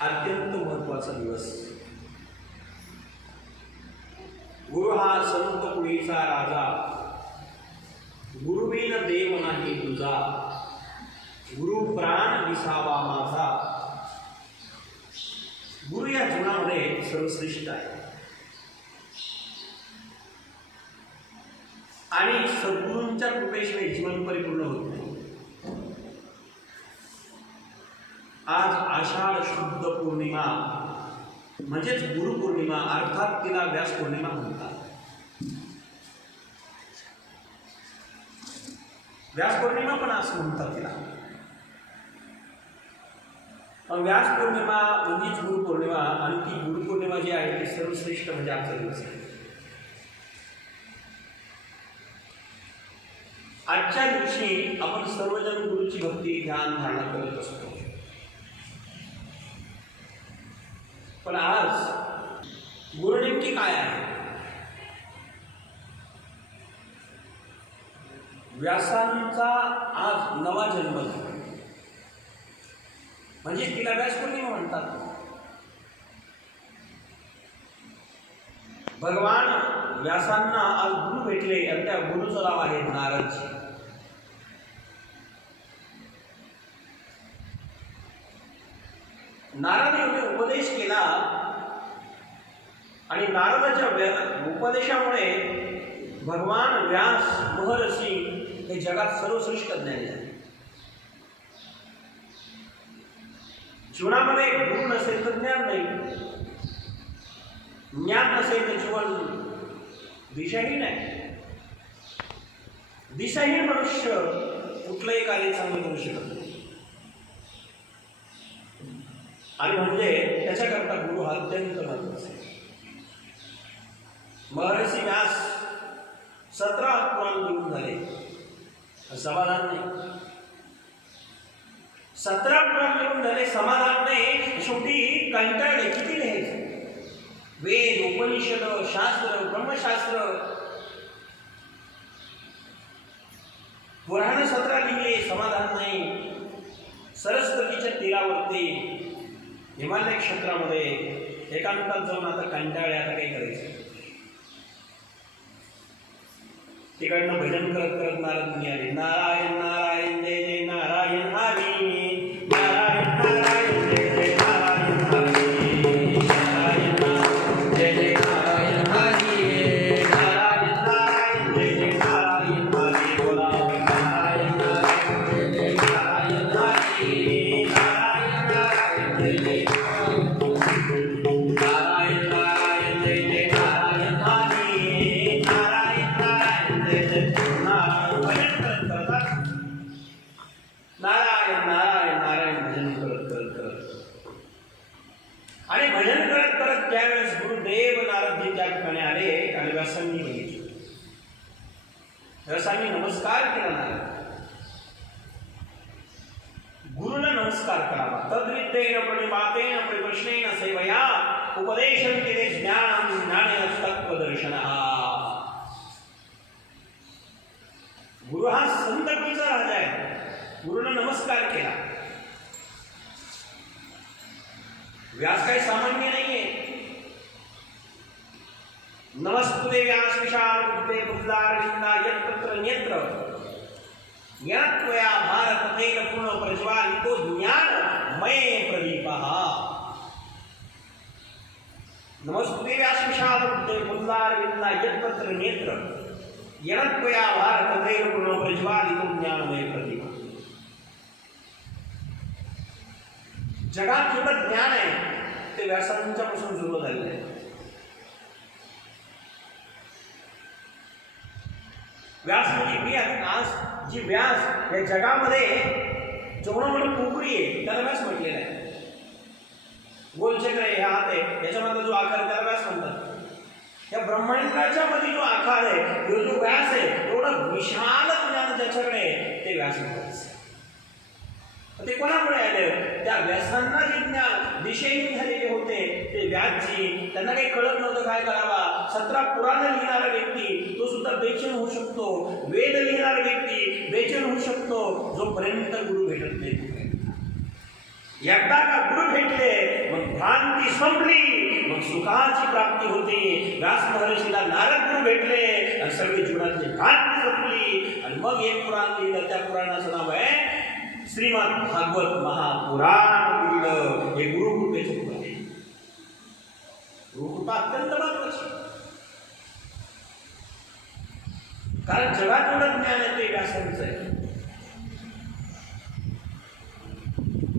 अत्यंत महत्वाचा दिवस। गुरु हा संत कुळीचा राजा, गुरुविन देव नाही तुझा, गुरु प्राण विसावा माझा। गुरु या जीवनामध्ये सर्वश्रेष्ठ आहे आणि सद्गुरूंच्या कृपेशिवाय जीवन परिपूर्ण होत नाही। आज आषाढ शुद्ध पौर्णिमा म्हणजेच गुरुपौर्णिमा, अर्थात तिला व्यास पौर्णिमा म्हणतात। व्यास पौर्णिमा पण असं म्हणतात तिला। व्यास पौर्णिमा म्हणजेच गुरुपौर्णिमा आणि ती गुरुपौर्णिमा जी आहे ती सर्वश्रेष्ठ म्हणजे आजचा दिवस आहे। आजच्या दिवशी आपण सर्वजण गुरुची भक्ती ध्यान धारणा करत असतो, पण आज गुरु नेमकी काय आहे? व्यासांचा आज नवा जन्म झाला म्हणजे तिला व्यास पौर्णिमा म्हणतात। भगवान व्यासांना आज गुरु भेटले आणि त्या गुरुचं नाव आहे नारदजी। नारद यांनी उपदेश केला आणि नारदाच्या उपदेशामुळे भगवान व्यास महर्षी हे जगात सर्वश्रेष्ठ ज्ञानी झाले। जीवनामध्ये गुरु नसेल तर ज्ञान नाही, ज्ञान नसेल तर जीवन दिशाहीन आहे। दिशाहीन मनुष्य कुठलंही कार्य चांगलं करू शकत नाही आणि म्हणजे त्याच्याकरता गुरु हा अत्यंत महत्वाचा आहे। महर्षी व्यास 17 पुराण लिहून झाले, समाधान नाही। 17 पुराण लिहून झाले, समाधान नाही। शेवटी कंटाळले, किती लिहायचं? वेद, उपनिषद, शास्त्र, ब्रह्मशास्त्र, पुराण 17 लिहिले, समाधान नाही। सरस्वतीच्या तीरावरती हिमालय क्षेत्रामध्ये एकांतात जाऊन आता कंटाळले, आता काही करायचं? तिकडनं भजन करत करत नारद मुनी आले। नारायण नारायण जय जय नारायण हरी, नारायण नारायण जय जय नारायण हरी, नारायण नारायण जय जय नारायण हरी, नारायण नारायण जय जय नारायण हरी। बोला नारायण नारायण जय जय नारायण हरी, नारायण नारायण जय जय नारायण नारायण जय जय नारायण हरी, नारायण नारायण जय जय नारायण। भजन करत करतात नारायण नारायण नारायण भजन करत करत करत आणि भजन करत करत त्यावेळेस गुरुदेव नारदजी त्या ठिकाणी आले आणि व्यासांनी बघितलं। व्यासांनी नमस्कार केला नारद। गुरुला नमस्कार करावा। तद्विद्येन प्रणिपातेन परिप्रश्नेन सेवया उपदेशन्ति ते ज्ञानं ज्ञानेन तत्त्वदर्शनः। गुरु हा संत कुळीचा राजा आहे। गुरुने नमस्कार केला। व्यास काही सामान्य नाहीये। नमस्ते व्यास विशाल बुद्धे बुद्धारविंदा यत्तत्र नेत्र ज्ञात्वया भारत तेन पूर्ण प्रज्वालितो ज्ञानमये प्रदीपः। नमस्ते व्यास विशाल बुद्धे बुद्धारविंदा यत्तत्र नेत्र ज्ञात्वया भारत तेन पूर्ण प्रज्वालितो ज्ञानमये प्रदीपः। जगात जेवढं ज्ञान आहे ते व्यासांच्यापासून सुरू झालेलं आहे। व्यास म्हणजे मी आज जी व्यास या जगामध्ये जेवढं मोठं पोकळी आहे त्याला व्यास म्हटलेलं आहे। गोलचक्र हे हात आहे, याच्यामध्ये जो आकार आहे त्याला व्यास म्हणतात। या ब्रह्मांडाच्या मध्ये जो आकार आहे तो जो व्यास आहे, एवढं विशाल ज्ञान ज्याच्याकडे आहे ते व्यास म्हणतात। ते कोणामुळे आले? त्या व्यासांना जे ज्ञान दिशेहीन झालेले होते ते व्यासजी, त्यांना काही कळत नव्हतं काय करावा। 17 पुराण लिहिणारा व्यक्ती तो सुद्धा बेचैन होऊ शकतो, वेद लिहिणारा व्यक्ती बेचैन होऊ शकतो जोपर्यंत गुरु भेटत नाही। एकदा का गुरु भेटले मग भ्रांती संपली, मग सुखाची प्राप्ती होती. व्यास महर्षीला नारद गुरु भेटले आणि सगळी जीवनातली भ्रांती संपली. आणि मग एक पुराण लिहिलं, त्या पुराणाचं नाव आहे श्रीमद भागवत महापुराण लिहिलं. हे गुरुकृपेचं पुराण आहे. गुरुकृपा अत्यंत महत्वाची, कारण जगात एवढं ज्ञान आहे ते व्यासांचं आहे.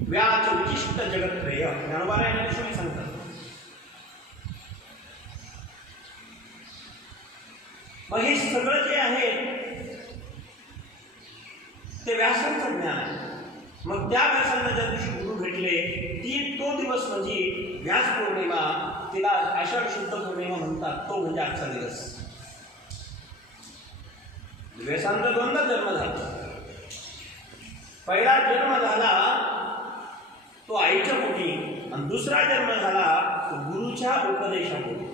व्याच विशिष्ट जगत्रेय ज्ञानोबाराय ज्ञानेश्वरी सांगतात. मग हे सगळं जे आहे ते व्यासांचं ज्ञान आहे. मग त्या व्यासांना ज्या दिवशी गुरु भेटले तो दिवस म्हणजे व्यास पौर्णिमा, तिला आषाढ शुद्ध पौर्णिमा म्हणतात. तो म्हणजे आजचा दिवस. व्यासांचा दोनदा जन्म झाला. पहिला जन्म झाला तो आईच्या पोटी आणि दुसरा जन्म झाला तो गुरुच्या उपदेशापोटी.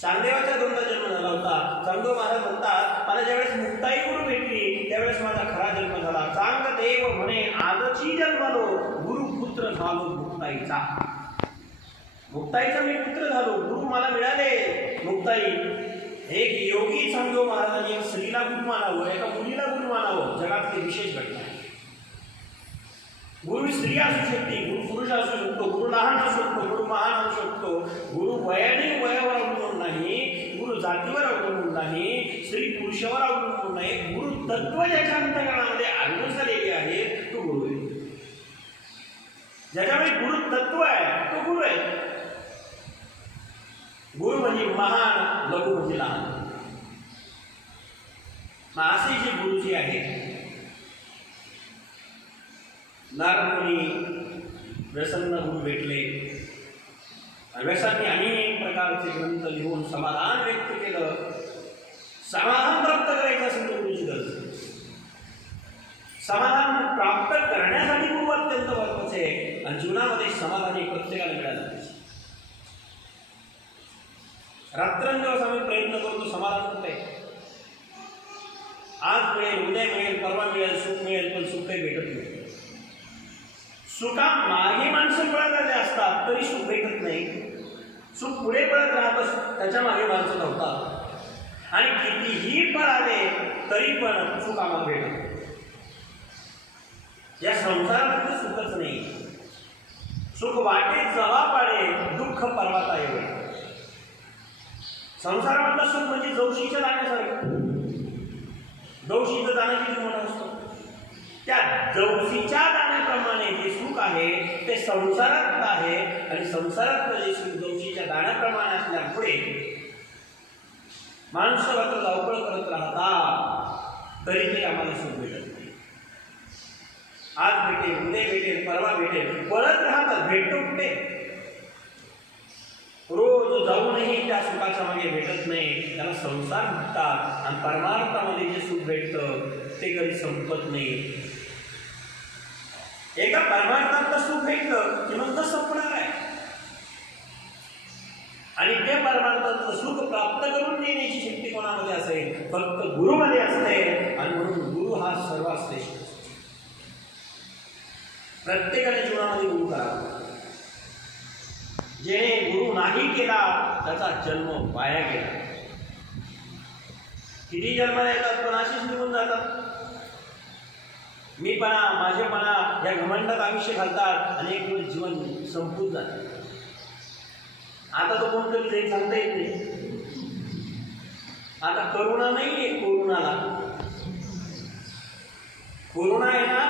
चांगदेवाचा दोनदा जन्म झाला होता. चांगदेव महाराज म्हणतात, मला ज्यावेळेस मुक्ताई गुरु भेटली त्यावेळेस माझा खरा जन्म झाला. चांगदेव म्हणे आजची जन्मलो, गुरुपुत्र झालो मुक्ताईचा. मुक्ताईचा मी पुत्र झालो, गुरु मला मिळाले मुक्ताई. एक योगी चांगदेव महाराजांनी एक स्त्रीला गुरु मानावं, एका मुलीला गुरु मानावं, जगातली विशेष घटना आहे. गुरु स्त्री असू शकते, गुरु पुरुष असू शकतो, गुरु लहान असू शकतो, गुरु महान असू शकतो. गुरु वयाने वयावर अवलंबून नाही, गुरु जातीवर अवलंबून नाही, स्त्री पुरुषावर अवलंबून नाही. गुरु तत्व ज्याच्या अंतःकरणामध्ये आणून झालेले आहे तो गुरु आहे. ज्याच्यामध्ये गुरु तत्व आहे तो गुरु आहे. गुरु म्हणजे महान, लघु म्हणजे लहान. मग असे जे गुरु जे आहेत, नारदमुनी व्यासांना गुरु भेटले. व्यासांनी अनेक प्रकारचे ग्रंथ लिहून समाधान व्यक्त केलं. समाधान प्राप्त करायचं असेल तर गुरुची गरज. समाधान प्राप्त करण्यासाठी गुरु अत्यंत महत्वाचे आहे. आणि जीवनामध्ये समाधान हे प्रत्येकाला मिळालं पाहिजे. रात्रंदिवस आम्ही प्रयत्न करतो समाधान कुठे. आज मिळेल, उद्या मिळेल, परवा मिळेल, सुख मिळेल, पण सुख काही भेटत नाही. सुखा मागे माणसं पळत आले असतात तरी सुख भेटत नाही. सुख पुढे पळत राहत त्याच्या मागे माणसं धावतात. आणि कितीही पळाले तरी पण सुख आम्हाला भेटत. या संसारामध्ये सुखच नाही. सुख वाटे जवा पाडे, दुःख पर्वता एवढे. संसारामधलं सुख म्हणजे जवशीच्या दाण्यासारखं. जवशीचं दाणं किती मोठं असतं, त्या जवशीच्या दाण्याप्रमाणे जे सुख आहे ते संसारात आहे. आणि संसारातलं जे सुख जवशीच्या दाण्याप्रमाणे असल्यामुळे माणसं मात्र धावपळ करत राहतात तरी ते आम्हाला सुख भेटत नाही. आज भेटेल, उद्या भेटेल, परवा भेटेल, पळत राहतात. भेटतो कुठे? रोज जाऊनही त्या सुखाच्या मागे भेटत नाही. त्याला संसार म्हणतात. आणि परमार्थामध्ये जे सुख भेटतं ते कधी संपत नाही. एका परमार्थातलं सुख भेटलं की मग संपणार आहे. आणि ते परमार्थातलं सुख प्राप्त करून देण्याची शक्ती कोणामध्ये असेल? फक्त गुरुमध्ये असते. आणि म्हणून गुरु हा सर्वात श्रेष्ठ. प्रत्येकाने जीवनामध्ये गुरु करावा. जेणे गुरु नाही केला त्याचा जन्म वाया गेला. किती जन्माला येतात पण अशीच निघून जातात. मीपणा, माझेपणा या घमंडात आयुष्य घालतात आणि एक दिवस जीवन संपून जाते. आता तो कोण कधी जाईल सांगता येत नाही. आता करुणा नाही आहे कोरोनाला. कोरोना आहे ना,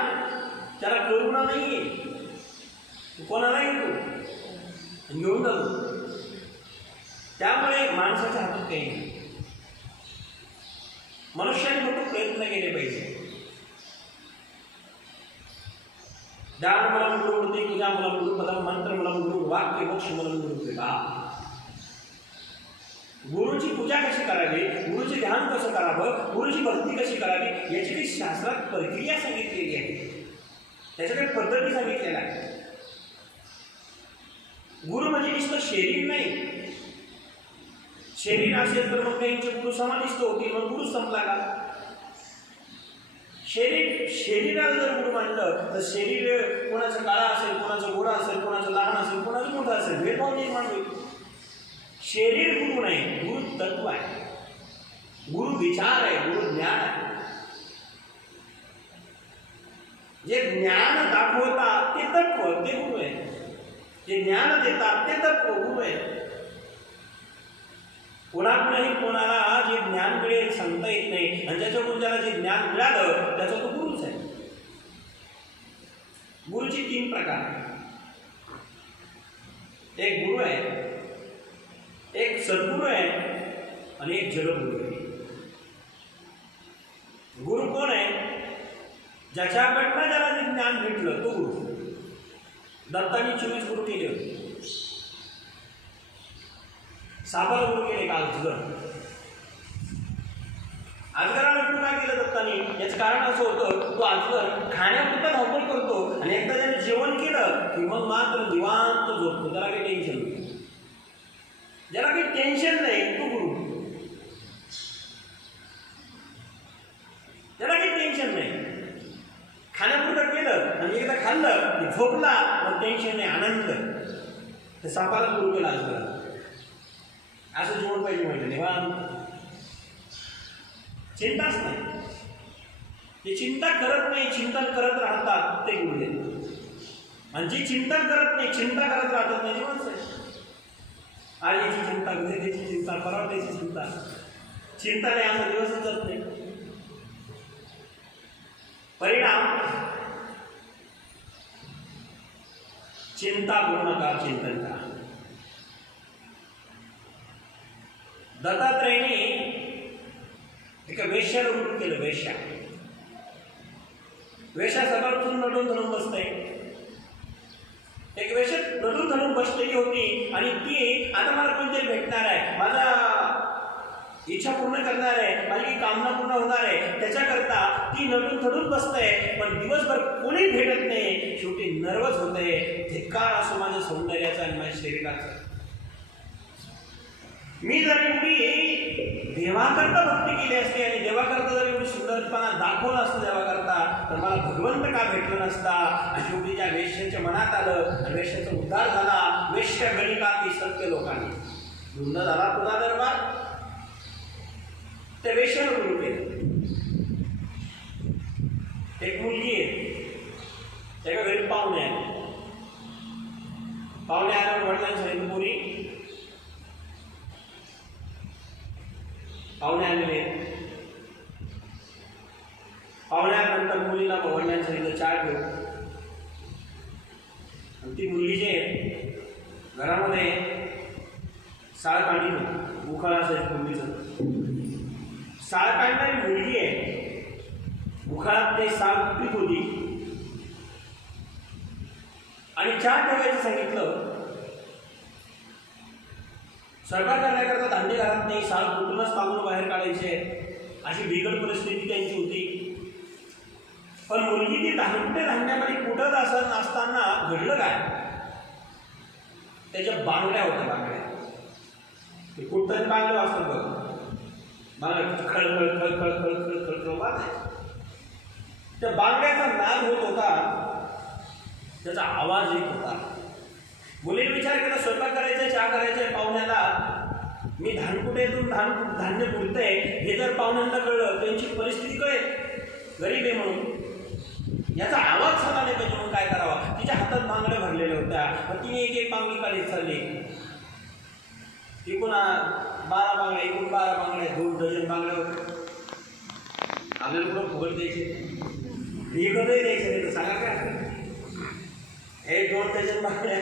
त्याला करुणा नाही आहे. कोणाला येतो घेऊन जातो. त्यामुळे माणसाच्या हातात काही नाही. मनुष्याने फक्त प्रयत्न केले पाहिजे. ज्ञान मला गुरुमूर्ती तुझ्या मला गुरुपदम मंत्र मला गुरु वाक्य मोक्ष मला गुरु केला. गुरुची पूजा कशी करावी, गुरुचे ध्यान कसं करावं, गुरुची भक्ती कशी करावी याची काही शास्त्रात प्रक्रिया सांगितलेली आहे. त्याच्याकडे पद्धती सांगितलेल्या आहे. गुरु म्हणजे नुसतं शरीर नाही. शरीर असेल तर मग त्यांचे गुरु समाधिस्थ होतील, मग गुरु संपला का? शरीराला जर गुरु मानलं तर शरीर कोणाचं काळा असेल, कोणाचं गोरा असेल, कोणाचं लहान असेल, कोणाचं मोठं असेल, भेदभाव निर्माण होईल. शरीर गुरु नाही, गुरु तत्व आहे, गुरु विचार आहे, गुरु ज्ञान आहे. जे ज्ञान दाखवतात ते तत्व, ते गुरु आहे. जे ज्ञान देतात ते तत्व गुरु आहे. कोणाकडूनही कोणाला जे ज्ञान मिळेल सांगता येत नाही, आणि ज्याच्याकडून ज्याला जे ज्ञान मिळालं त्याचा तो गुरुच आहे. गुरुचे 3 प्रकार, एक गुरु आहे, एक सद्गुरु आहे आणि एक जगद्गुरु आहे. गुरु कोण आहे? ज्याच्याकडनं ज्याला जे ज्ञान भेटलं तो गुरु. दत्तांनी 24 गुरु केले होते. सापाला गुरु केले का? अजगराला गुरु काय केलं दत्तांनी? याचं कारण असं होतं, तो अजगर खाण्यापुरता धावपळ करतो आणि एकदा त्याने जेवण केलं की मग मात्र निवांत झोपतो. त्याला काही टेन्शन नाही. ज्याला काही टेन्शन नाही तो गुरु. त्याला काही टेन्शन नाही, खाण्यापुरतं केलं आणि एकदा खाल्लं की झोपला, मग टेन्शन नाही, आनंद. तर सापाला गुरु केला अजगर. असं जेवण पाहिजे म्हणजे निवांत, चिंताच नाही. ते चिंता करत नाही, चिंतन करत राहतात ते गुरु आहेत. आणि जी चिंतन करत नाही, चिंता करत राहतात नाही, निवांत आहे. आईची चिंता, गृहिणीची चिंता, परवड्याची चिंता, चिंता नाही असा दिवसच जात नाही. परिणाम, चिंता करू नका, चिंतन करा. दत्तात्रयाने एका वेश्याला गुरु केलं. वेश्या सकाळपासून नटून धरून बसते. एक वेश्या नटून धरून बसलेली होती आणि ती आता मला कोणतरी भेटणार आहे, माझा इच्छा पूर्ण करणार आहे, माझी कामना पूर्ण होणार आहे, त्याच्याकरता ती नटून थडून बसते. पण दिवसभर कोणी भेटत नाही. शेवटी नर्वस होते. धिक्कार असो माझ्या सौंदर्याचा आणि माझ्या शरीराचा. मी जर एवढी देवाकरता भक्ती केली असते आणि देवाकरता जर एवढी सुंदरपणा दाखवला असतं देवाकरता, तर मला भगवंत का भेटलं नसता. आणि शेवटी त्या वेश्याच्या मनात आलं आणि वेश्याचा उद्धार झाला. वेश्या गणिका ती सत्य लोकांनी धुंद झाला पुन्हा दरबार. त्या वेश्यानं गुरु केलं. एक मुलगी आहे, त्याच्या घरी पाहुणे आले. पाहुणे आल्यावर वडिलांनी सांगितलं, पुरी पाहुणे आलेले. पाहुणे आल्यानंतर मुलीला वडिलांनी सांगितलं चहा घेऊ. आणि ती मुलगी जी आहे घरामध्ये साळ काढली नव्हती, उखाळा असायचं पूर्वीचं. साळ काढणारी मुलगी आहे, उखाळात ते साळ पीत होती आणि चहा ठेवायचं सांगितलं. स्वयंपाक करण्याकरता धान्य घरात नाही, साळ कुठूनच तांदूळ बाहेर काढायचे, अशी बिकट परिस्थिती त्यांची होती. पण मुलगी ती धान्यामध्ये कुठत असताना घडलं काय? त्याच्या बांगड्या होत्या. बांगड्या ते कुठतरी बांगड्या असतात बघ, बांगड्या खळखळ खळखळ खळखळ खळखळ वाजायच्या. त्या बांगड्याचा नाद होत होता, त्याचा आवाज येत होता. मुलीने विचार केला, स्वयंपाक करायचा, चहा करायचा पाहुण्याला, मी धानकुट्यातून धान्य पुरतंय हे जर पाहुण्यांना कळलं, त्यांची परिस्थिती कळेल, गरीब आहे म्हणून. याचा आवाज झाला नाही पाहिजे म्हणून काय करावा. तिच्या हातात बांगड्या भरलेल्या होत्या. मग तिने एक एक बांगडी काढीत चालली. एकूण 12 बांगड्या, एकूण 12 बांगड्या, 2 डझन बांगड्या होत्या. आपल्याला कुठं फुगट द्यायचे, विकतही द्यायचे नाही तर सांगा काय. हे 2 डझन बांगड्या.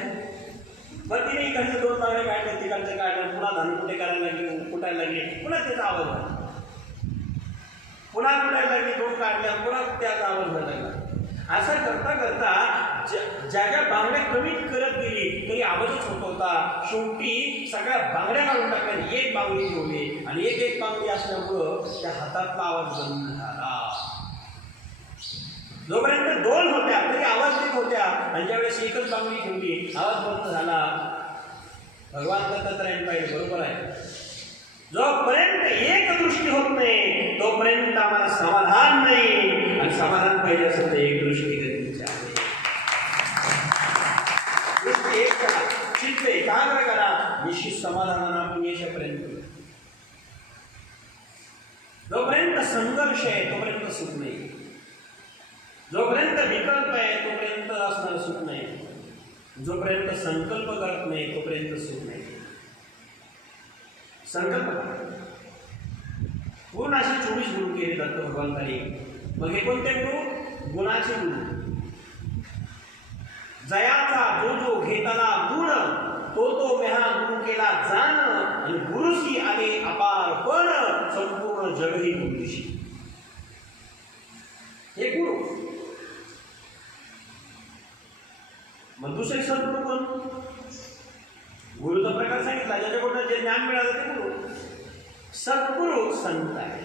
मग तिने इकडच्या 2 बांगड्या काढल्या, तिकडच्या काढल्या, पुन्हा धानकुटे करायला लागली, कुटायला लागली, पुन्हा त्याचा आवाज झाला. पुन्हा कुटायला लागली, 2 काढल्या, पुन्हा त्याचा आवाज व्हायला लागला. असं करता करता ज्या ज्या बांगड्या कमीत करत गेली तरी आवाजच होत होता. शेवटी सगळ्या बांगड्या काढून टाकल्या, एक बांगडी ठेवली आणि एक एक बांगडी असल्यामुळं त्या हातातला आवाज बंद झाला. जोपर्यंत 2 होत्या तरी आवाज देत होत्या आणि ज्यावेळेस एकच बांगडी ठेवली आवाज बंद झाला. भगवान दत्तात्रयाने पाहिजे, बरोबर आहे. जोपर्यंत एक दृष्टी होत नाही तोपर्यंत आम्हाला समाधान नाही, आणि समाधान पाहिजे असेल तर एक दृष्टी गरजेची आहे. दृष्टी एक करा, चित्त एकाग्र करा, निश्चित समाधानाला आपण यशापर्यंत. जोपर्यंत संघर्ष आहे तोपर्यंत सुख नाही, जोपर्यंत विकल्प आहे तोपर्यंत असणार सुख नाही, जोपर्यंत संकल्प करत नाही तोपर्यंत सुख नाही. संकल्प पूर्ण असे 24 गुरु केले दत्त भगवंतांनी. मग हे कोणते गुरु? गुणाचे गुरु. जयाचा जो जो घेतला गुण तो तो मेहा गुरु केला जाण, आणि गुरुशी आले अपार पण संपूर्ण जगही गुरुशी. हे गुरु. मग दुसरे सद्गुरु कोण? गुरुचा प्रकार सांगितला, ज्याच्याकडून जे ज्ञान मिळालं ते गुरु. सद्गुरु संत आहे.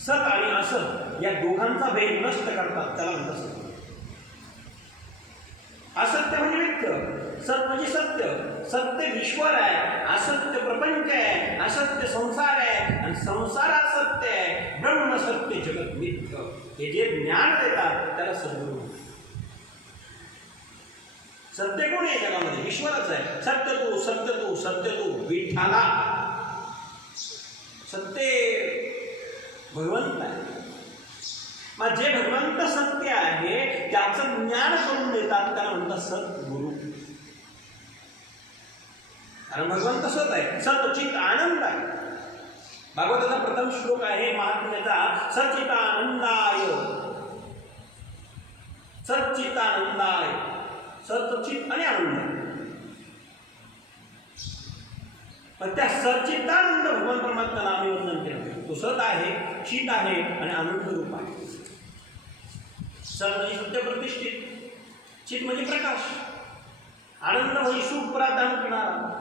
सत आणि असत या दोघांचा भेद नष्ट करतात, त्याला म्हणतात सद्गुरु. असत्य म्हणजे मिथ्य, सत म्हणजे सत्य. सत्य ईश्वर आहे, असत्य प्रपंच आहे, असत्य संसार आहे, आणि संसार असत्य आहे, ब्रह्म सत्य जगत मिथ्य. हे जे ज्ञान देतात त्याला सद्गुरु. सत्य कोण आहे जगामध्ये? ईश्वरच आहे. सत्य तू सत्य तू सत्य तू विठ्ठला. सत्य भगवंत आहे. मग जे भगवंत सत्य आहे त्याचं ज्ञान करून देतात त्याला म्हणतात सद्गुरु. कारण भगवंत सत आहे, सच्चित आनंद आहे. भागवताचा प्रथम श्लोक आहे महात्म्याचा, सच्चितानंदाय सच्चितानंदाय. सच्चित आणि आनंद. पण त्या सच्चितानंद भगवान परमात्म्याला आम्ही वंदन केलं. तो सत आहे, चित आहे आणि आनंद रूप आहे. सत म्हणजे सत्य प्रतिष्ठित, चित म्हणजे प्रकाश, आनंद म्हणजे सुख प्रदान करणारा.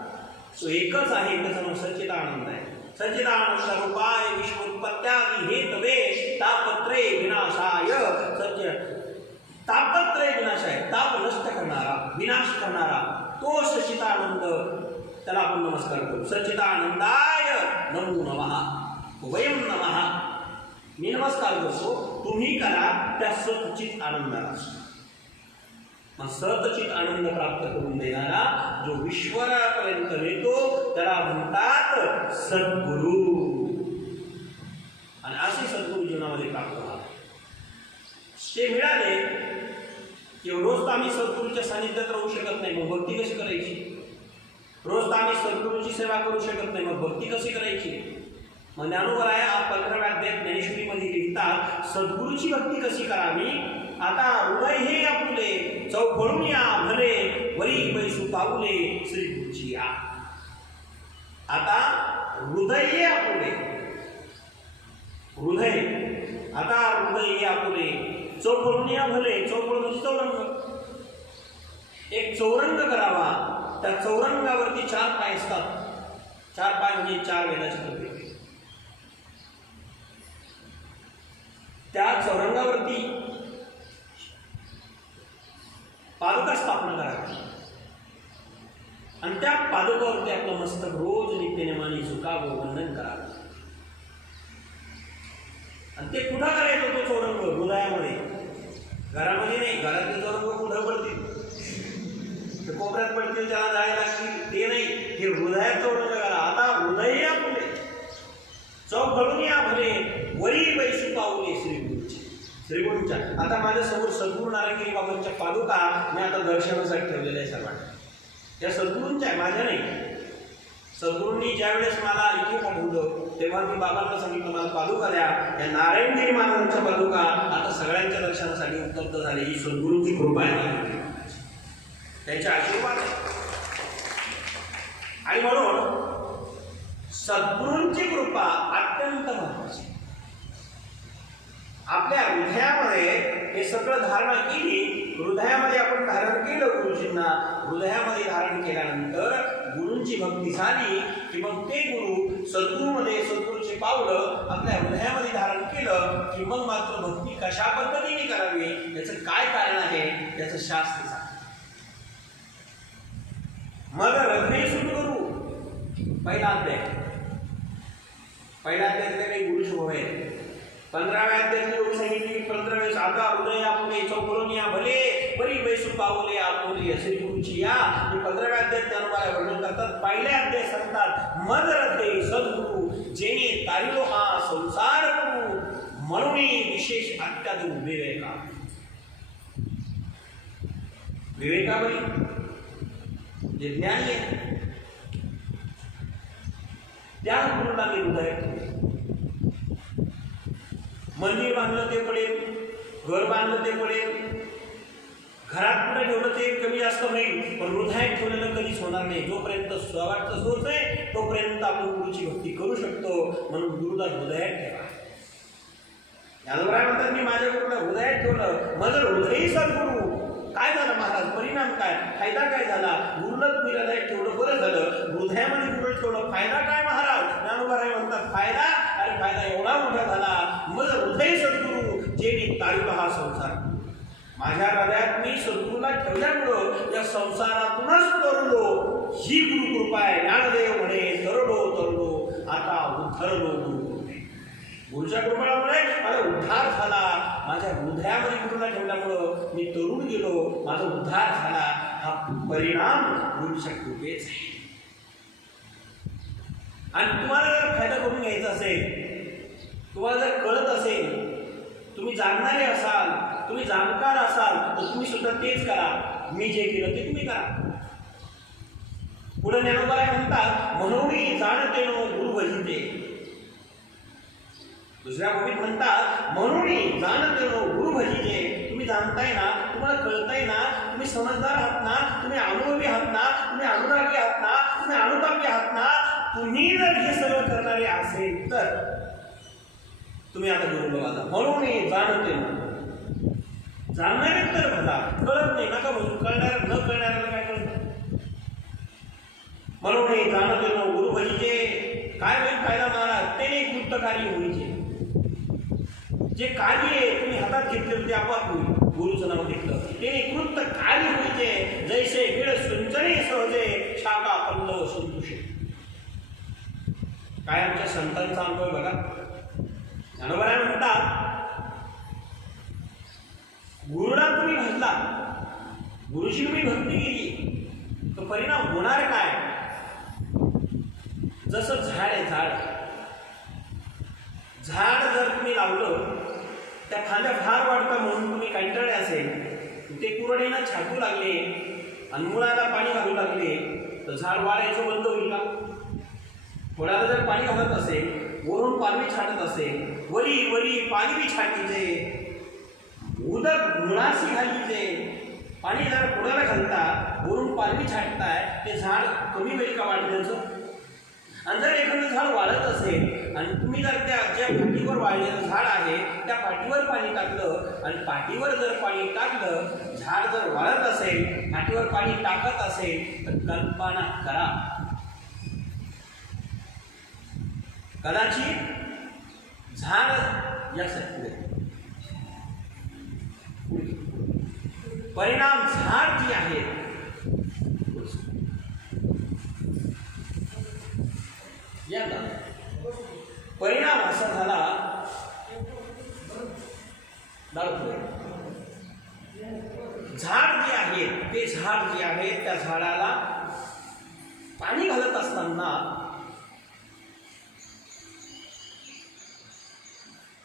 तो एकच आहे, त्याचा नाव सच्चिदानंद आहे. सच्चिदानंद रूपाय विश्वोत्पत्त्यादि हेतवे तापत्रय विनाशाय. तापत्रय विनाशाय, ताप नष्ट करणारा, विनाश करणारा तो सच्चिदानंद, त्याला आपण नमस्कार करू. सच्चिदानंदाय नमो नमः, वयम नमः. मी नमस्कार करतो, तुम्ही करा त्या सच्चित आनंदाला. मग सच्चित आनंद प्राप्त करून देणारा जो ईश्वरापर्यंत नेतो त्याला म्हणतात सद्गुरु. आणि असे सद्गुरु जीवनामध्ये प्राप्त व्हावे. ते मिळाले की रोज तर आम्ही सद्गुरूच्या सानिध्यात राहू शकत नाही, मग भक्ती कशी करायची? रोज तर आम्ही सद्गुरूची सेवा करू शकत नाही, मग भक्ती कशी करायची? मग ज्ञानोबराय 15व्या अध्यायात ज्ञानेश्वरीमध्ये लिहितात सद्गुरूची भक्ती कशी करावी. आता हृदय हे आपुले चौफळून या भले वरी बैसू पाऊले श्री गुरुची या. आता हृदय हे आपुले, हृदय आता हृदय हे आपुले चौफळून या भले. चौफळ म्हणजे चौरंग. एक चौरंग करावा, त्या चौरंगावरती 4 पाय असतात. 4 पाय म्हणजे 4 वेदाचे तत्वे. त्या चौरंगावरती पादुका स्थापना करावी, आणि त्या पादुकावरती आपलं मस्तक रोज नित्यनेमाने झुकावं, वंदन करावं. आणि ते कुठं करायचं? तो चौरंग हृदयामध्ये, घरामध्ये नाही. घरातले चौरंग कुठं पडतील? ते कोपऱ्यात पडतील, त्याला जायला लागतील, ते नाही. हे हृदयात चौरंग करा. आता हृदय आपले चौफळून या भले वरी बैसू पाऊले श्री गुरुची. श्री गुरुच्या आता माझ्या समोर सद्गुरू नारायणगिरी बाबांच्या पादुका मी आता दर्शनासाठी ठेवलेल्या आहे सर्वांना. त्या सद्गुरूंच्या आहे, माझ्या नाही. सद्गुरूंनी ज्यावेळेस मला इथे पाठवलं तेव्हा मी बाबांना सांगितलं मला पादुका द्या. या नारायणगिरी महाराजांच्या पादुका आता सगळ्यांच्या दर्शनासाठी उपलब्ध झाली. ही सद्गुरूंची कृपा आहे, त्यांच्या आशीर्वाद आहे. आणि म्हणून सद्गुरूंची कृपा अत्यंत महत्वाची. आपल्या हृदयामध्ये हे सगळं धारणा केली, हृदयामध्ये आपण धारण केलं गुरुजींना. हृदयामध्ये धारण केल्यानंतर गुरूंची भक्ती झाली की मग ते गुरु सद्गुरूमध्ये सद्गुरूचे पावलं आपल्या हृदयामध्ये धारण केलं की मग मात्र भक्ती कशा पद्धतीने करावी, याचं काय कारण आहे, त्याचं शास्त्र सांगतं. मग हृदय सुरू करू. पहिला अध्याय काही गुरु शुभ आहे. 15व्या अध्यायात लोक सांगितले की 15वेळेस आता हृदय आपले चौकरून या भले परी बैसू पावले आतोली श्री गुरुची या. 15व्या अध्यायात ज्ञानोबा वर्णन करतात. पहिल्या अध्याय सांगतात मद हृदय सद्गुरु जेणे तारिलो हा संसार करू म्हणून विशेष अत्याधुनिक विवेकावरी जे ज्ञानी आहे त्या गुरुला मी हृदय. मंदिर बांधलं ते पडेल, घर बांधलं ते पडेल, घरात कुठे ठेवलं ते कमी जास्त होईल, पण हृदयात ठेवलेलं कधीच होणार नाही. जोपर्यंत स्वार्थ सोच आहे तोपर्यंत आपण गुरुची भक्ती करू शकतो. म्हणून गुरुला हृदयात ठेवा. ज्ञानोबा म्हणतात मी माझ्या गुरुला हृदयात ठेवलं. माझं हृदय सद्गुरु. काय झालं महाराज? परिणाम काय? फायदा काय झाला? गुरुला तुम्ही हृदयात ठेवलं बरं झालं. हृदयामध्ये गुरु ठेवलं फायदा काय महाराज? ज्ञानोबा म्हणतात फायदा आणि फायदा एवढा मोठा झाला. मग हृदय सद्गुरु जेणे तारिलो हा संसार. माझ्या हृदयात मी सद्गुरूला ठेवल्यामुळं या संसारातूनच तरलो. ही गुरुकृपा आहे. ज्ञानदेव म्हणे तरलो आता उद्धरलो गुरु. गुरुच्या कृपेमुळे माझा उद्धार झाला. माझ्या हृदयामध्ये गुरुला ठेवल्यामुळं मी तरुण गेलो, माझा उद्धार झाला. हा परिणाम गुरुच्या कृपेच आहे. आणि तुम्हाला जर फायदा करून घ्यायचा असेल, तुम्हाला जर कळत असेल, तुम्ही जाणणारे असाल, तुम्ही जाणकार असाल, तर तुम्ही सुद्धा तेच करा. मी जे केलं ते तुम्ही करा. पुढे ज्ञानोबा म्हणतात म्हणून जाणते नो गुरु भजिते. दुसऱ्या भूमीत म्हणतात म्हणून जाणते नो गुरु भजिते. तुम्ही जाणताय ना, तुम्हाला कळताय ना, तुम्ही समजदार आहात ना, तुम्ही अनुभवी आहात ना, तुम्ही अनुरागी आहात ना, तुम्ही अनुतापी आहात ना, तुम्ही जर हे सर्व करणारे असेल तर तुम्ही आता गुरु बघा. म्हणून जाणते नो. जाणणारे तर बघा, कळत नाही नका बघू. कळणार न कळणाऱ्याला काय कळतं? म्हणून जाणते नो गुरु भजिते. काय होईल फायदा महाराज? ते कृतकारी होईचे. जे कार्य तुम्ही हातात घेतले ते आपोआप होईल. गुरुचं नाव घेतलं ते कृत कार्य होईचे. जैसे वेळ सुंचने सहजे शाखा पल्लव संतुषे. काय आमच्या संतांचा अनुभव बघा. ज्ञानोबा म्हणतात गुरुला तुम्ही भजला, गुरुची तुम्ही भक्ती केली तर परिणाम होणार काय? जसं झाड आहे, झाड जर तुम्ही लावलं त्या फांद्या फार वाढतं म्हणून तुम्ही कंटाळले असेल, ते कुरडीनं छाटू लागले आणि मुळाला पाणी घालू लागले तर झाड वाढायचं बंद होईल का? मुळाला जर पाणी घालत असेल, वरून पाणी छाटत असेल, वरी वरी पाणी बी छाटीचे, उदक मुळाशी घालीचे, पाणी जर पुढाला घालता वरून पाणी छाटताय, ते झाड कमी वेळ का वाढण्याचं? आणि जर एखादं झाड वाढत असेल आणि तुम्ही जर त्या ज्या पाठीवर वाढलेलं झाड आहे त्या पाठीवर पाणी टाकलं आणि पाठीवर जर पाणी टाकलं, झाड जर वाढत असेल, पाठीवर पाणी टाकत असेल तर कल्पना करा, कदाचित झाड या परिणाम झाड जी आहे परिणाम असा झाला, झाड जे आहे ते झाड जे आहे त्या झाडाला पाणी घालत असताना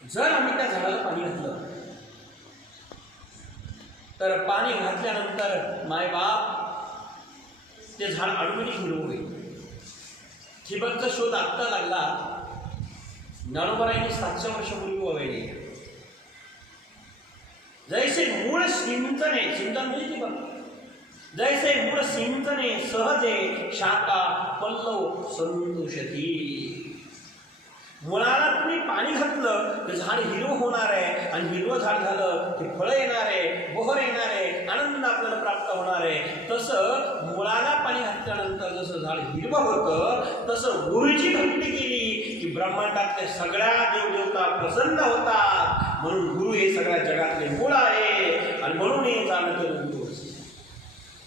जर आम्ही त्या झाडाला पाणी घातलं तर पाणी घातल्यानंतर मायबाप ते झाड ऑटोमॅटिक हिरवं होईल. ठिबकचा शोध आत्ता लागला, ज्ञानोबारायांनी 700 वर्षापूर्वी वगळले. जैसे मूळ सिंचने, सिंचन म्हणजे ठिबक, जैसे मूळ सिंचने सहजे शाखा पल्लव संतुषती. मुळाला तुम्ही पाणी घातलं तर झाड हिरवं होणार आहे आणि हिरवं झाड झालं ते फळं येणार आहे, बहर येणार आहे, आनंद आपल्याला प्राप्त होणार आहे. तसं मुळाला पाणी घातल्यानंतर जसं झाड हिरवं होतं तसं गुरुची भक्ती केली की ब्रह्मांडातल्या सगळ्या देवदेवता प्रसन्न होतात. म्हणून गुरु हे सगळ्या जगातले मूळ आहे आणि म्हणून हे जाणते गुरु.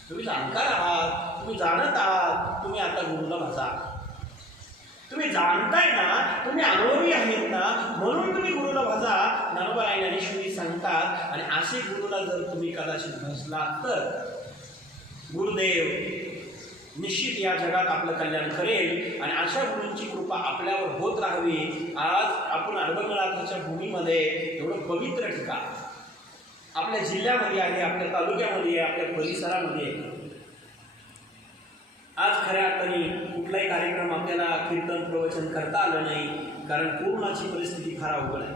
तुम्ही जाणकार आहात, तुम्ही जाणत आहात, तुम्ही आता गुरुला भजा. तुम्ही जाणताय ना, तुम्ही अनुभवी आहेत ना, म्हणून तुम्ही गुरुला भजा. ज्ञानोबा राय ज्ञानेश्वरी सांगतात. आणि असे गुरुला जर तुम्ही कदाचित भजलात तर गुरुदेव निश्चित या जगात आपलं कल्याण करेल. आणि अशा गुरूंची कृपा आपल्यावर होत राहावी. आज आपण अडबंगनाथाच्या भूमीमध्ये एवढं पवित्र ठिकाण आपल्या जिल्ह्यामध्ये आहे, आपल्या तालुक्यामध्ये आहे, आपल्या परिसरामध्ये आहे. आज खऱ्या अर्थाने कुठलाही कार्यक्रम आपल्याला कीर्तन प्रवचन करता आलं नाही, कारण कोरोनाची परिस्थिती फार अवघड आहे.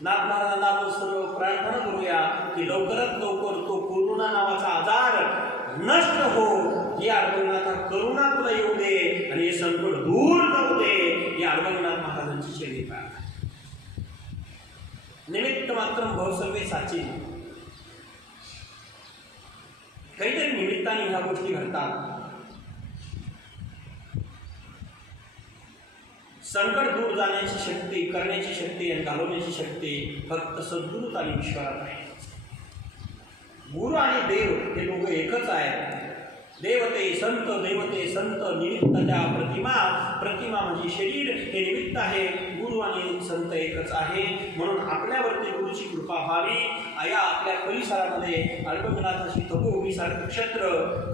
नाथ महाराजांना आपण सर्व प्रार्थना करूया की लवकरात लवकर तो कोरोना नावाचा आजार नष्ट हो. ही अडबंगनाथा करुणा तुला येऊ दे आणि हे संकट दूर जाऊ दे. ही अडबंगनाथ महाराजांची शैली प्रार्थना. निमित्त मात्र भवसर्वे साची. काहीतरी निमित्ताने ह्या गोष्टी घडतात. संकट दूर जाण्याची शक्ती, करण्याची शक्ती आणि घालवण्याची शक्ती फक्त सद्गुरूत आणि ईश्वरात आहे. गुरु आणि देव हे लोक एकच आहेत. देवते संत, देवते संत, निमित्त त्या प्रतिमा. प्रतिमा म्हणजे शरीर, हे निमित्त आहे. गुरु आणि संत एकच आहे. म्हणून आपल्यावरती गुरुची कृपा व्हावी. या आपल्या परिसरामध्ये अडबंगनाथाची तपोभूमीसारखं क्षेत्र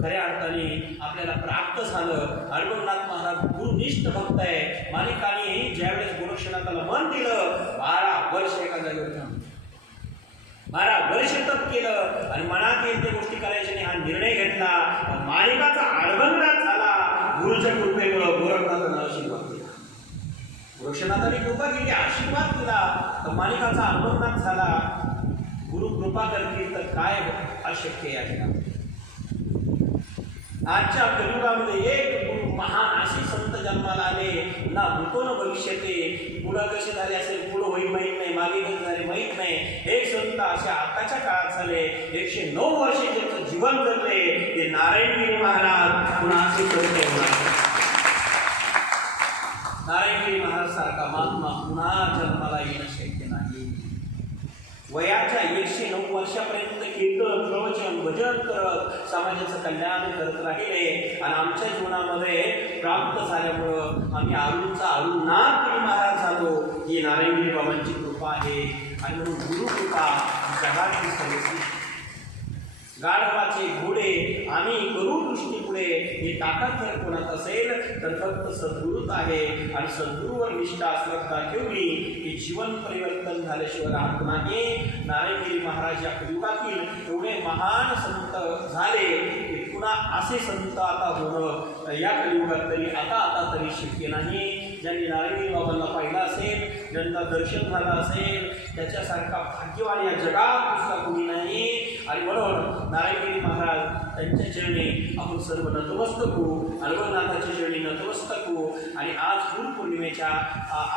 खऱ्या अर्थाने आपल्याला प्राप्त झालं. अडबंगनाथ महाराज गुरुनिष्ठ भक्त आहे. माणिकाने ज्यावेळेस गोरक्षनाथाला मन दिलं, 12 वर्ष एका जागेवर थांबले. 12 वर्ष तप केलं आणि मनात येते गोष्टी करायची नाही हा निर्णय घेतला. माणिकाचा अडबंगनाथ झाला. गुरुच्या कृपेमुळं गोरखनाथानं आशीर्वाद दिला. गोरक्षनाथाने कृपा केली, आशीर्वाद दिला, तर माणिकाचा अडबंगनाथ झाला. गुरु कृपा करतील तर काय अशक्य आहे. आजच्या कलियुगामध्ये एक गुरु महान असे संत जन्माला आले, ना भूतो न भविष्यते. पुढं कसे झाले असेल, पुढं होईल माहीत नाही, मागे कसे झाले माहीत नाही. एक संत असे आताच्या काळात झाले, 109 वर्ष ज्यांचं जीवन जगले ते नारायणगिरी महाराज. पुन्हा असे संत होणार. नारायणगिरी महाराज सारखा महात्मा पुन्हा जन्माला येणं शक्य नाही. वयाच्या 109 वर्षापर्यंत कीर्तन प्रवचन भजन करत समाजाचं कल्याण करत राहिले. आणि आमच्या जीवनामध्ये प्राप्त झाल्यामुळं आम्ही अरुणचा अरुणनाथ महाराज झालो. ही नारायणगिरी बाबांची कृपा आहे. आणि म्हणून गुरुकृपा जगाची सर्वश्रेष्ठ. गाढवाचे घोडे आम्ही करू दृष्टी पुढे. ही ताकद जर कोणात असेल तर फक्त सद्गुरूच आहे. आणि सद्गुरूवर निष्ठा श्रद्धा ठेवली की जीवन परिवर्तन झाल्याशिवाय राहत नाही. नारायणगिरी महाराज या कलियुगातील एवढे महान संत झाले की पुन्हा असे संत आता होणं या कलियुगात तरी आता तरी शक्य नाही. ज्यांनी नारायणगिरी बाबांना पाहिलं असेल, ज्यांना दर्शन झालं असेल, त्याच्यासारखा भाग्यवान या जगात दुसरा कोणी नाही. आणि म्हणून नारायणगिरी महाराज त्यांच्या चरणी आपण सर्व नतमस्तक होऊ. अडबंगनाथाच्या चरणी नतमस्तक होऊ. आणि आज गुरुपौर्णिमेच्या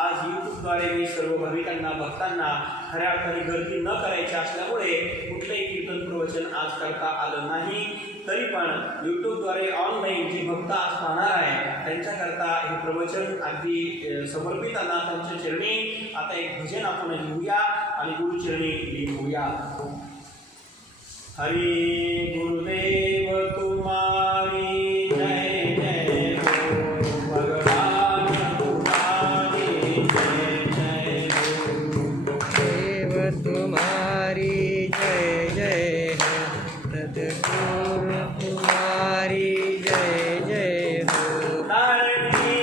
आज यूट्यूबद्वारे मी सर्व भाविकांना भक्तांना खऱ्या अर्थाने गर्दी न करायची असल्यामुळे कुठलंही कीर्तन प्रवचन आज करता आलं नाही. तरी पण यूट्यूबद्वारे ऑनलाईन जी भक्त आज पाहणार आहे त्यांच्याकरता हे प्रवचन अगदी समर्पित नाथांच्या चरणी. आता एक भजन आपण लिहूया आणि गुरुचरणी लिहूया. हरी गुरुदेव तुम्हारी जय जय हो. भगवान तुम्हारी जय जय हो. देव तुम्हारी जय जय हो. सद्गुरु तुम्हारी जय जय हो. नारायणी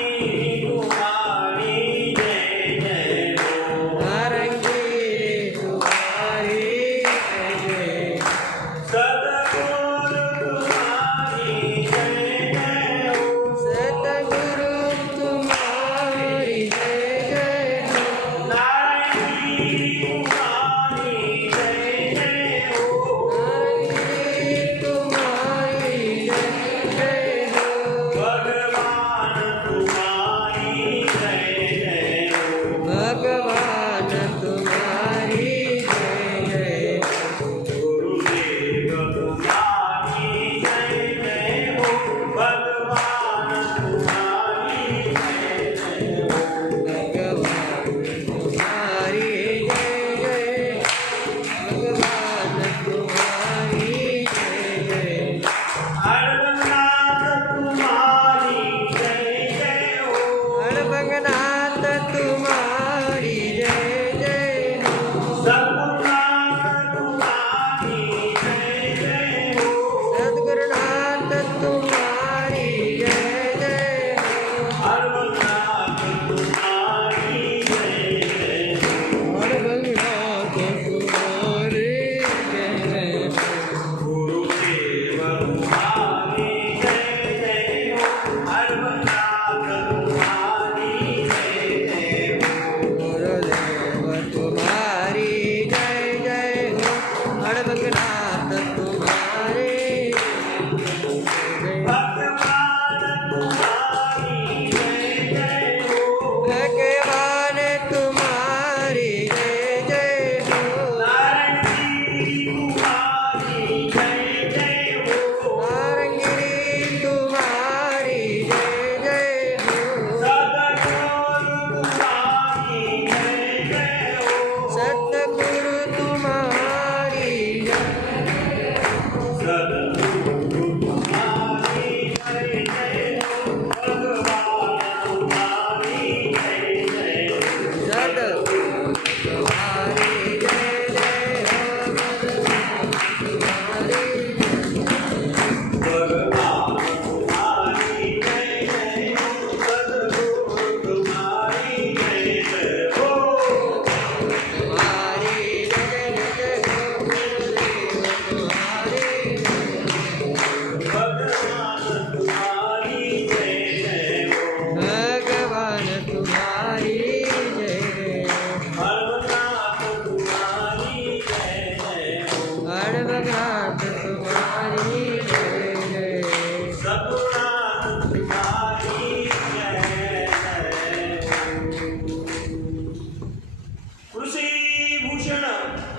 तुम्हारी जय जय हो. नारंगी तुम्हारी जय जय. सद्गुरु तुम्हारी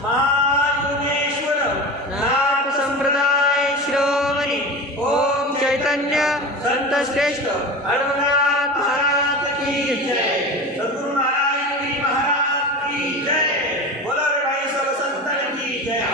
महायोगेश्वर नाथ संप्रदाय शिरोमणी ओम चैतन्य संत श्रेष्ठ अडवनाथ महाराज की जय सद्गुरु नारायण जी महाराज की जय बोलो रे भाई सब संतन की जय